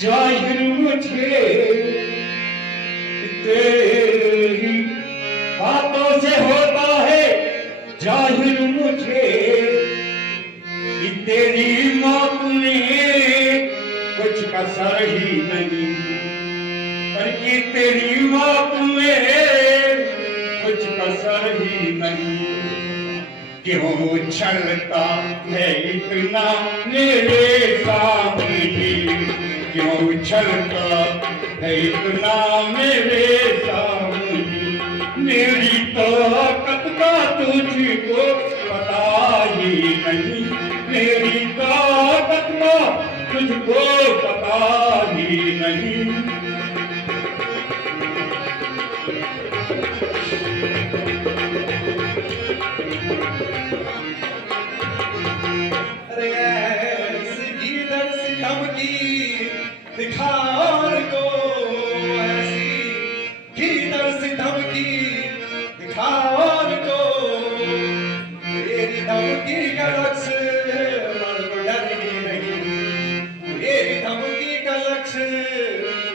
जाहिर मुझे तेरी बातों से होता है जाहिर मुझे कि तेरी मौत में कुछ कसर ही नहीं, पर कि तेरी मौत में कुछ कसर ही नहीं। क्यों छलता है इतना मेरे सामने, क्यों छलता है इतना मेरे सामने। मेरी ताकत का तुझको पता ही नहीं, मेरी ताकत का तुझको पता ही नहीं। दिखार को ऐसी भीतर से धमकी दिखार को, तेरी धमकी का लक्ष्य मन को डर ही नहीं, तेरी धमकी का लक्ष्य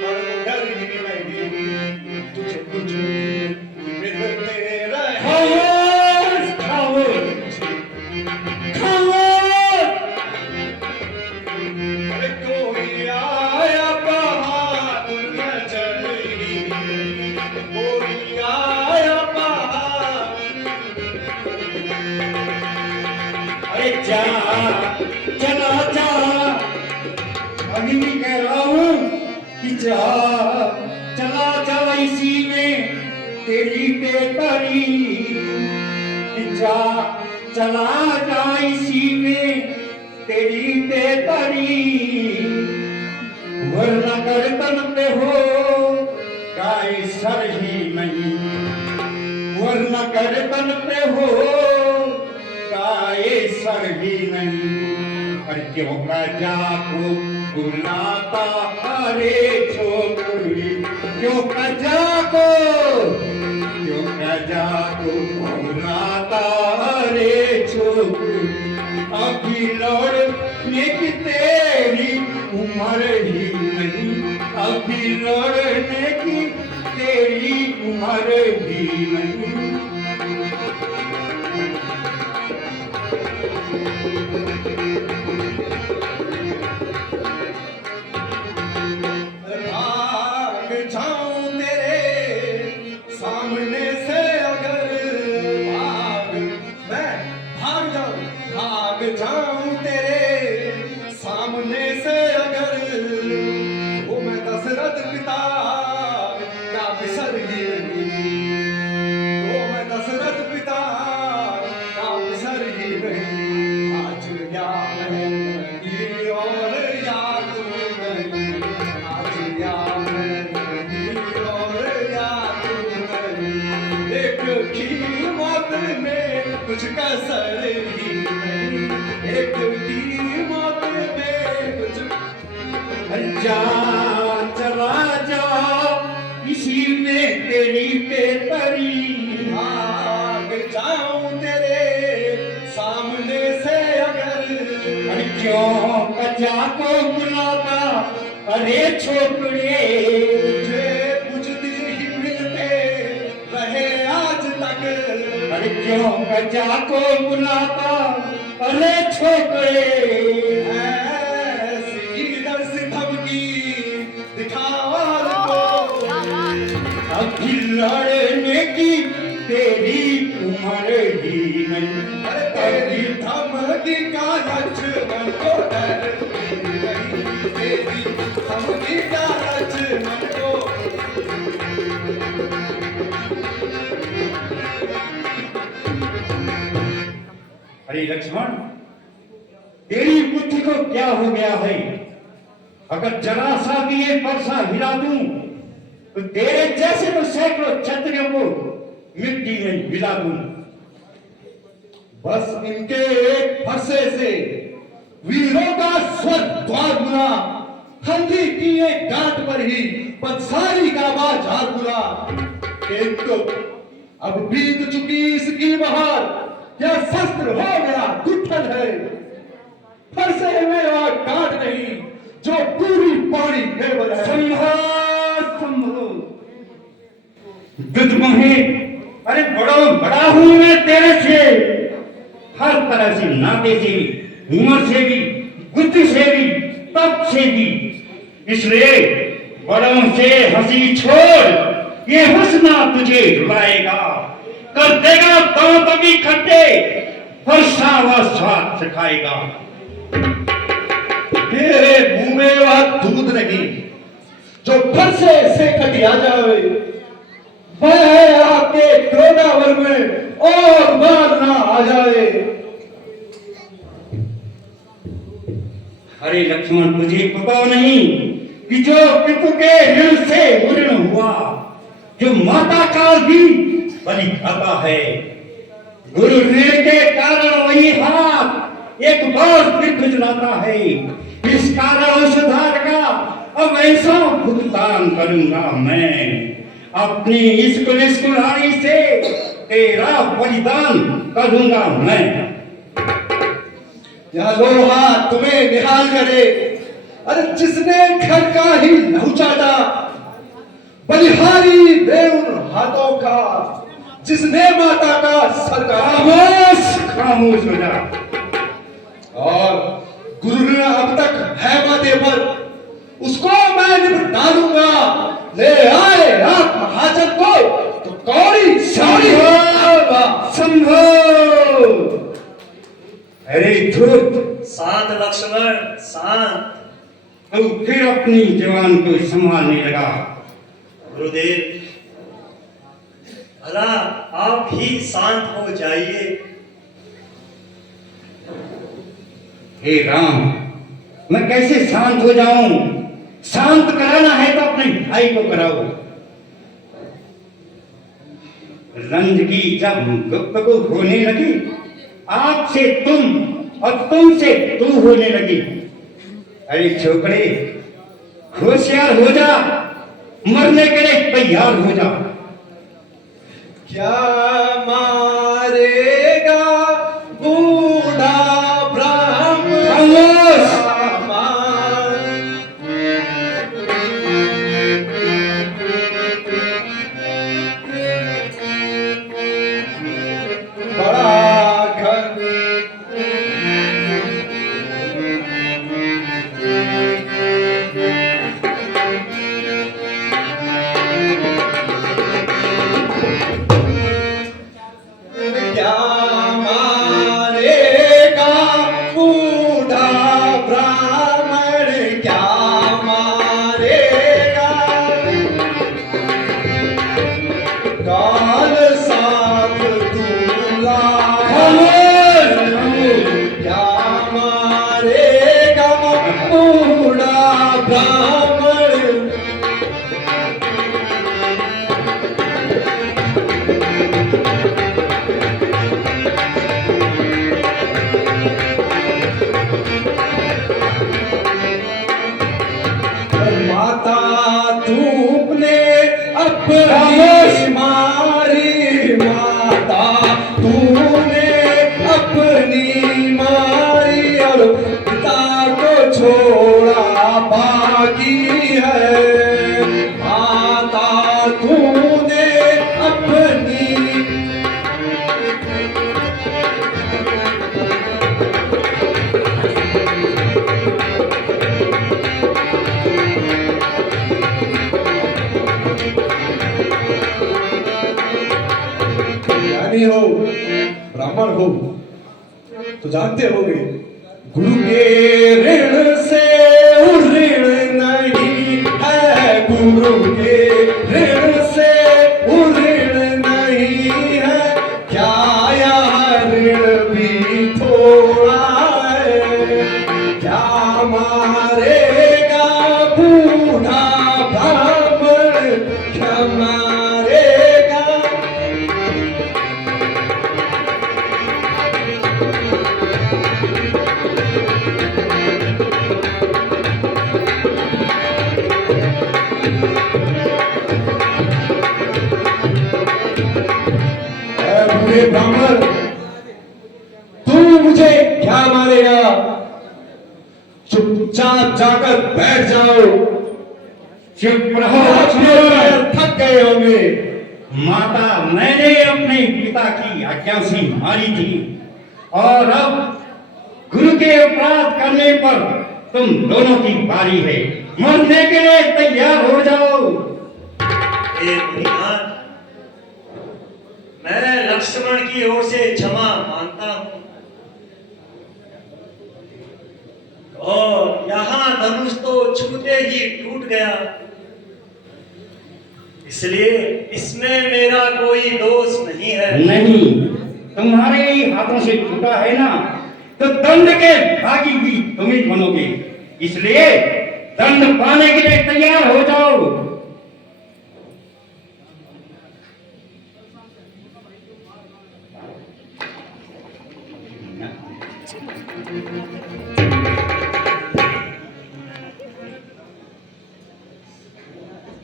मन को डर ही नहीं। तुझे कुछ मिलते रहे कोई आया बहादुर नजर ही नहीं, कोई आया बहादुर। अरे जा चला जा, अभी भी कह रहा हूँ कि जा चला जा इसी में तेरी बेहतरी, जा चला जा इसी में तेरी बेहतरी। वरना गर्दन पे हो गाय सर ही नहीं, वरना गर्दन पे हो गाय सर ही नहीं। पर क्यों का जाको बुलाता अरे छोकरी, क्यों का जाको बुलाता अरे छोकरी। अभी लड़ने की तेरी उम्र ही नहीं, अभी लड़ने की तेरी उम्र ही नहीं। भाग जाऊं तेरे सामने से अगर, भाग जाऊं तेरे सामने से अगर, वो मैं दशरथ पिता का बिसर ही नहीं, वो मैं दशरथ पिता का बिसर ही नहीं। आज याद नहीं और याद नहीं, आज याद नहीं और याद नहीं। एक की मौत में कुछ कसर ही नहीं, एक की मौत में कुछ। जा चला जा इसी में तेरी बेहतरी, भाग जाऊं तेरे सामने से अगर। अरे क्यों कजा को बुलाता अरे छोकरे, तुझे बुझती ही मिलते रहे आज तक। अरे क्यों कजा को बुलाता अरे छोकरे। ऐसी इधर से धमकी दिखार को, अभी लड़ने की तेरी उम्र ही नहीं, अरे तेरी धमकी का लक्ष्मण को डर ही नहीं, तेरी धमकी का लक्ष्मण को। अरे लक्ष्मण तेरी बुद्धि को क्या हो गया है? अगर जरा सा भी ये परसा हिला दूं तो तेरे जैसे तो सैकड़ों क्षत्रियों को मिट्टी में मिला दूं। बस इनके एक फरसे से वीरों का स्वर द्वार बुला, हंदी की एक गांठ पर ही पदसारी का आवाज हार बुला। किंतु अब बीत चुकी इसकी बहार, यह शस्त्र हो गया गुठल है, फरसे में और गांठ नहीं जो पूरी पानी तुम्हारी फेवर है। संभो दुध मोहे, अरे बड़ा हूं मैं तेरे से, हर तरह से, नाते से भी, उम्र से भी, बुद्धि से भी, तप से भी। इसलिए बड़ों से हंसी छोड़, ये हंसना तुझे रुलाएगा, कर देगा दांतों की खट्टे, फरसा व स्वाद सिखाएगा। मेरे मुंह में वह दूध नहीं जो फरसे से कटिया जाए, वह है आपके क्रोधावर में और मारना आ जाए। अरे लक्ष्मण, तुझे पता नहीं कि जो पितु के ऋण से ऋण हुआ, जो माता का भी बलि खाता है, गुरु ऋण के कारण वही हाथ एक बार फिर खुजलाता है। इस कारण सुधार का अब ऐसा भुगतान करूंगा मैं, अपनी इस कुल्हाड़ी से तेरा बलिदान करूंगा मैं। यह लोहा तुम्हें निहाल करे, अरे जिसने घर का ही लहू चाटा, बलिहारी बेउन हाथों का, जिसने माता का सर खामोश हो जा। और गुरु ऋण अब तक है माथे पर, उसको मैं निपटा दूंगा। ले आए आप महाजन को तो कौड़ी साड़ी संभो। अरे धूर्त, शांत लक्ष्मण शांत। तू फिर अपनी जवान को संभालने लगा। गुरुदेव, भला आप ही शांत हो जाइए। हे राम, मैं कैसे शांत हो जाऊं? शांत कराना है तो अपने भाई को कराओ। रंज की जब गुफ्तगू होने लगी, आपसे तुम और तुमसे तू होने लगी। अरे छोकरे, होशियार हो जा, मरने के लिए तैयार हो जा। क्या मारेगा बूढ़ा ब्राह्मण? खामोश! बड़ा घर क्या मारेगा बूढ़ा ब्राह्मण? क्या मारेगा? काल साथ दूल्हा क्या मारेगा बूढ़ा ब्राह्मण? माता तूने अपनी मारी, माता तूने अपनी मारी, और पिता को छोड़ा बाकी है। माता तूने अपनी ज्ञानी हो, ब्राह्मण हो तो जानते होगे, गुरु के ऋण से ऋण नहीं है, गुरु के ऋण से ऋण नहीं है। क्या यह ऋण भी थोड़ा है? क्या मारेगा बूढ़ा ब्राह्मण? क्या मारेगा? बूढ़े ब्राह्मण, तू मुझे क्या मारेगा? चुपचाप जाकर बैठ जाओ चुप रहो आपके लक्ष्मण। पैर थक गए होंगे। माता, मैंने अपने पिता की आज्ञा से मारी थी और अब गुरु के अपराध करने पर तुम दोनों की बारी है। मरने के लिए तैयार हो जाओ। हे मुनिनाथ, मैं लक्ष्मण की ओर से क्षमा मांगता हूं और यहाँ धनुष तो छूते ही टूट गया, इसलिए इसमें मेरा कोई दोष नहीं है। नहीं, तुम्हारे ही हाथों से टूटा है ना, तो दंड के भागी भी तुम ही बनोगे। इसलिए दंड पाने के लिए तैयार हो जाओ।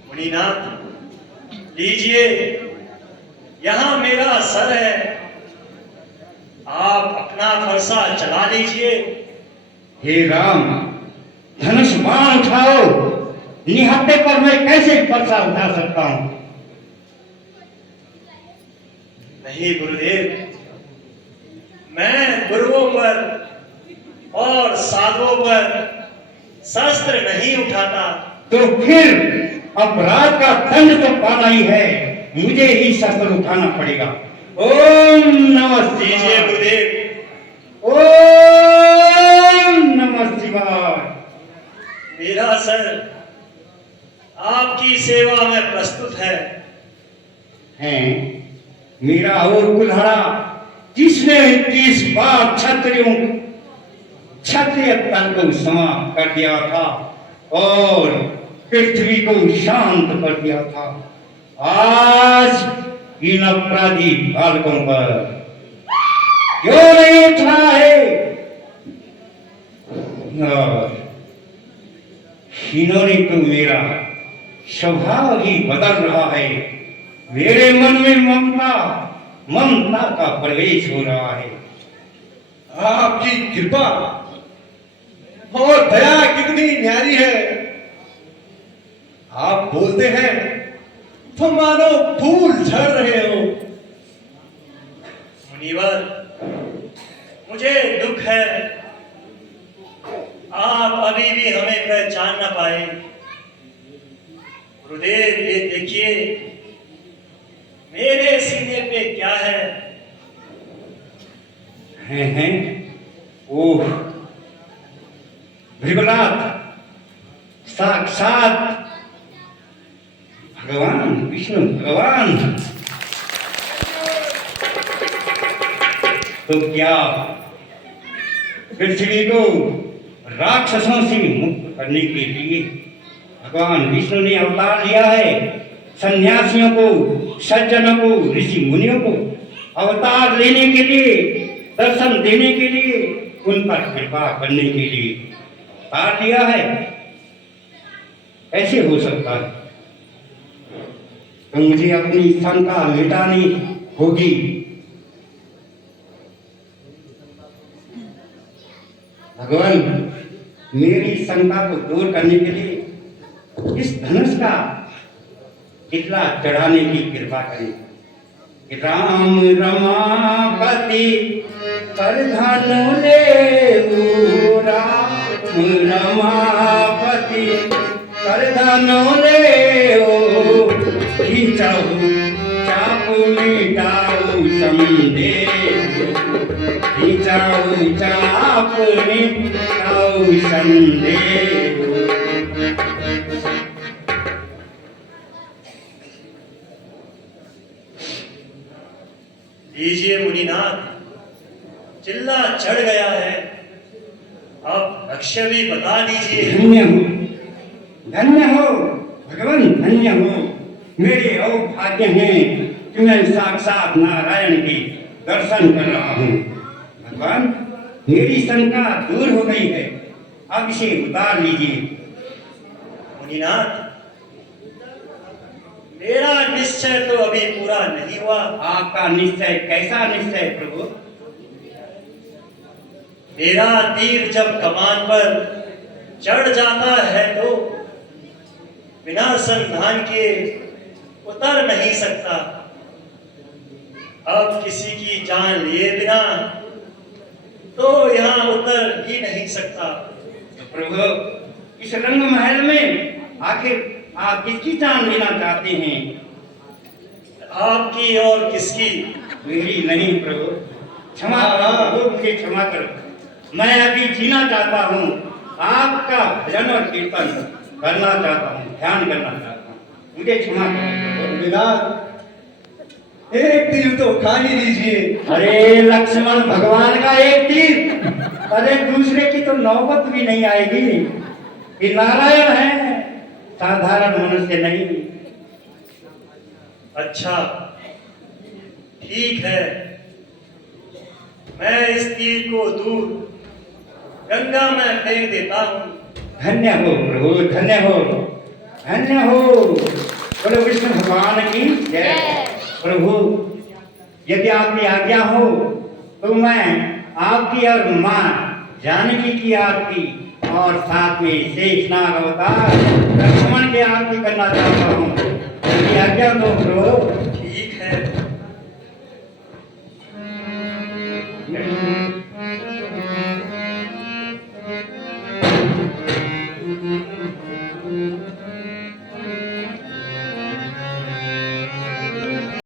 मुनिनाथ, लीजिए, यहाँ मेरा सर है, आप अपना फरसा चला लीजिए। हे राम, धनुष बाण उठाओ। निहत्थे पर मैं कैसे फरसा उठा सकता हूं? नहीं गुरुदेव, मैं गुरुओं पर और साधुओं पर शस्त्र नहीं उठाता। तो फिर अपराध का दंड तो पाना ही है, मुझे ही शस्त्र उठाना पड़ेगा। ओम नमः लीजिए शिवाय। गुरुदेव, ओम नमः शिवाय। मेरा सर आपकी सेवा में प्रस्तुत है। हैं मेरा और कुल्हाड़ा, जिसने 30 बार क्षत्रिय तन को समाप्त कर दिया था और पृथ्वी को शांत कर दिया था, आज इन अपराधी बालकों पर क्यों नहीं उठ रहा है? और इन्होंने तो मेरा स्वभाव ही बदल रहा है। मेरे मन में ममता का प्रवेश हो रहा है। आपकी कृपा और दया कितनी न्यारी है। आप बोलते हैं तो मानो फूल झड़ रहे हो। मुनिवर, मुझे दुख है, आप अभी भी हमें पहचान न पाए। गुरुदेव, ये देखिए, मेरे सीने पे क्या है? हैं ओह, भृगुनाथ, साक्षात भगवान विष्णु भगवान। तो क्या पृथ्वी को राक्षसों से मुक्त करने के लिए भगवान विष्णु ने अवतार लिया है? सन्यासियों को, सज्जनों को, ऋषि मुनियों को अवतार लेने के लिए, दर्शन देने के लिए, उन पर कृपा करने के लिए अवतार लिया है? ऐसे हो सकता है? तो मुझे अपनी शंका मिटानी होगी। भगवान, मेरी शंका को दूर करने के लिए इस धनुष का टिकला चढ़ाने की कृपा करें। राम रमापति परधानु ले, राम रमापति परधानु ले, खींचाओ चाप मिटाओ संदेह, खींचाओ चाप मिटाओ संदेह। लीजिए मुनिनाथ, चिल्ला चढ़ गया है, अब लक्ष्य भी बता दीजिए। धन्य हो, धन्य हो भगवान, धन्य हो। मेरे अवभाग्य हैं कि मैं साक्षात नारायण के दर्शन कर रहा हूँ। भगवान, मेरी शंका दूर हो गई है, अब इसे उतार लीजिए। मुनिनाथ, मेरा निश्चय तो अभी पूरा नहीं हुआ। आपका निश्चय कैसा निश्चय प्रभु? मेरा तीर जब कमान पर चढ़ जाता है तो बिना संधान के उतर नहीं सकता। अब किसी की जान लिए बिना तो यहाँ उतर ही नहीं सकता। प्रभु, इस रंग महल में आखिर आप किसकी जान लेना चाहते हैं? आपकी और किसकी? मेरी नहीं प्रभु, क्षमा करो, मुझे क्षमा करो। मैं अभी जीना चाहता हूँ, आपका भजन और कीर्तन करना चाहता हूँ, ध्यान करना चाहता हूँ, मुझे क्षमा करो प्रभु। विनाथ, एक तीर तो खा ही लीजिए। अरे लक्ष्मण, भगवान का एक तीर, अरे दूसरे की तो नौबत भी नहीं आएगी। ये नारायण है, साधारण मनुष्य नहीं। अच्छा, ठीक है, मैं इस तीर को दूर गंगा में फेंक देता हूँ। धन्य हो प्रभु, धन्य हो, धन्य हो। बोलो विष्णु भगवान की जय। प्रभु, यदि आपकी आज्ञा हो तो मैं आपकी और माँ जानकी की आरती और साथ में शेषनाग अवतार लक्ष्मण की आरती करना चाहता हूँ। यदि आज्ञा दो प्रभु।